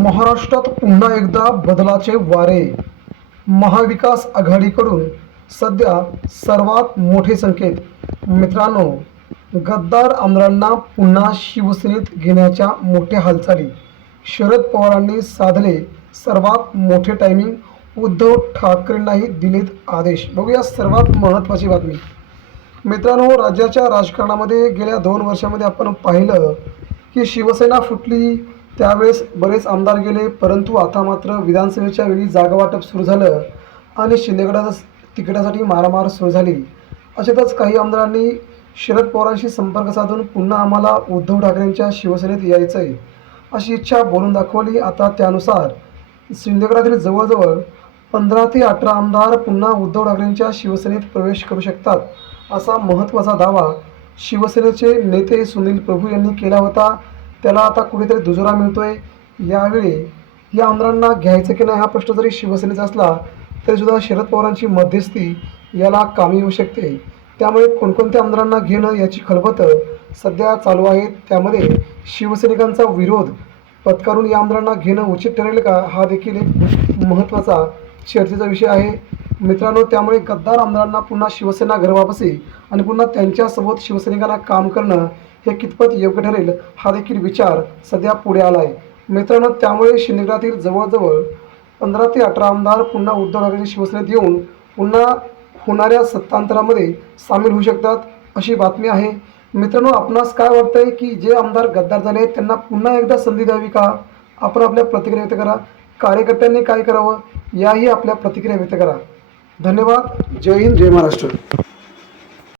महाराष्ट्रात पुन्हा एकदा बदलाचे वारे. महाविकास आघाडीकडून सध्या सर्वात मोठे संकेत. मित्रांनो गद्दार आमदारांना पुन्हा शिवसेनेत घेण्याच्या मोठ्या हालचाली. शरद पवारांनी साधले सर्वात मोठे टायमिंग उद्धव ठाकरेंनाही दिलेत आदेश. बघूया सर्वात महत्त्वाची बातमी. मित्रांनो राज्याच्या राजकारणामध्ये गेल्या दोन वर्षामध्ये आपण पाहिलं की शिवसेना फुटली त्यावेळेस बरेच आमदार गेले परंतु आता मात्र विधानसभेच्या वेळी जागा वाटप सुरू झालं आणि शिंदेगडा तिकिटासाठी मारामार सुरू झाली. अशातच काही आमदारांनी शरद पवारांशी संपर्क साधून पुन्हा आम्हाला उद्धव ठाकरेंच्या शिवसेनेत यायचं आहे अशी इच्छा बोलून दाखवली. आता त्यानुसार शिंदेगडातील जवळजवळ पंधरा ते अठरा आमदार पुन्हा उद्धव ठाकरेंच्या शिवसेनेत प्रवेश करू शकतात असा महत्त्वाचा दावा शिवसेनेचे नेते सुनील प्रभू यांनी केला होता. त्याला आता कुठेतरी दुजोरा मिळतोय. यावेळी या आमदारांना घ्यायचं की नाही हा प्रश्न जरी शिवसेनेचा असला तरीसुद्धा शरद पवारांची मध्यस्थी याला कामी येऊ शकते. त्यामुळे कोणकोणत्या आमदारांना घेणं याची खलबतं सध्या चालू आहे त्यामध्ये शिवसैनिकांचा विरोध पत्करून या आमदारांना घेणं उचित ठरेल का हा देखील एक महत्त्वाचा चर्चेचा विषय आहे. मित्रांनो त्यामुळे गद्दार आमदारांना पुन्हा शिवसेना घरवापसी आणि पुन्हा त्यांच्यासोबत शिवसैनिकांना काम करणं हे कितपत योग्य ठरेल हा देखील विचार सध्या पुढे आला आहे मित्रांनो त्यामुळे शिंदेगडातील जवळजवळ पंधरा ते अठरा आमदार पुन्हा उद्धव ठाकरे शिवसेनेत येऊन पुन्हा होणाऱ्या सत्तांतरामध्ये सामील होऊ शकतात अशी बातमी आहे. मित्रांनो आपणास काय वाटतंय की जे आमदार गद्दार झाले आहेत त्यांना पुन्हा एकदा संधी द्यावी का? आपण आपल्या प्रतिक्रिया व्यक्त करा. कार्यकर्त्यांनी काय करावं? याही आपल्या प्रतिक्रिया व्यक्त करा. धन्यवाद. जय हिंद जय महाराष्ट्र.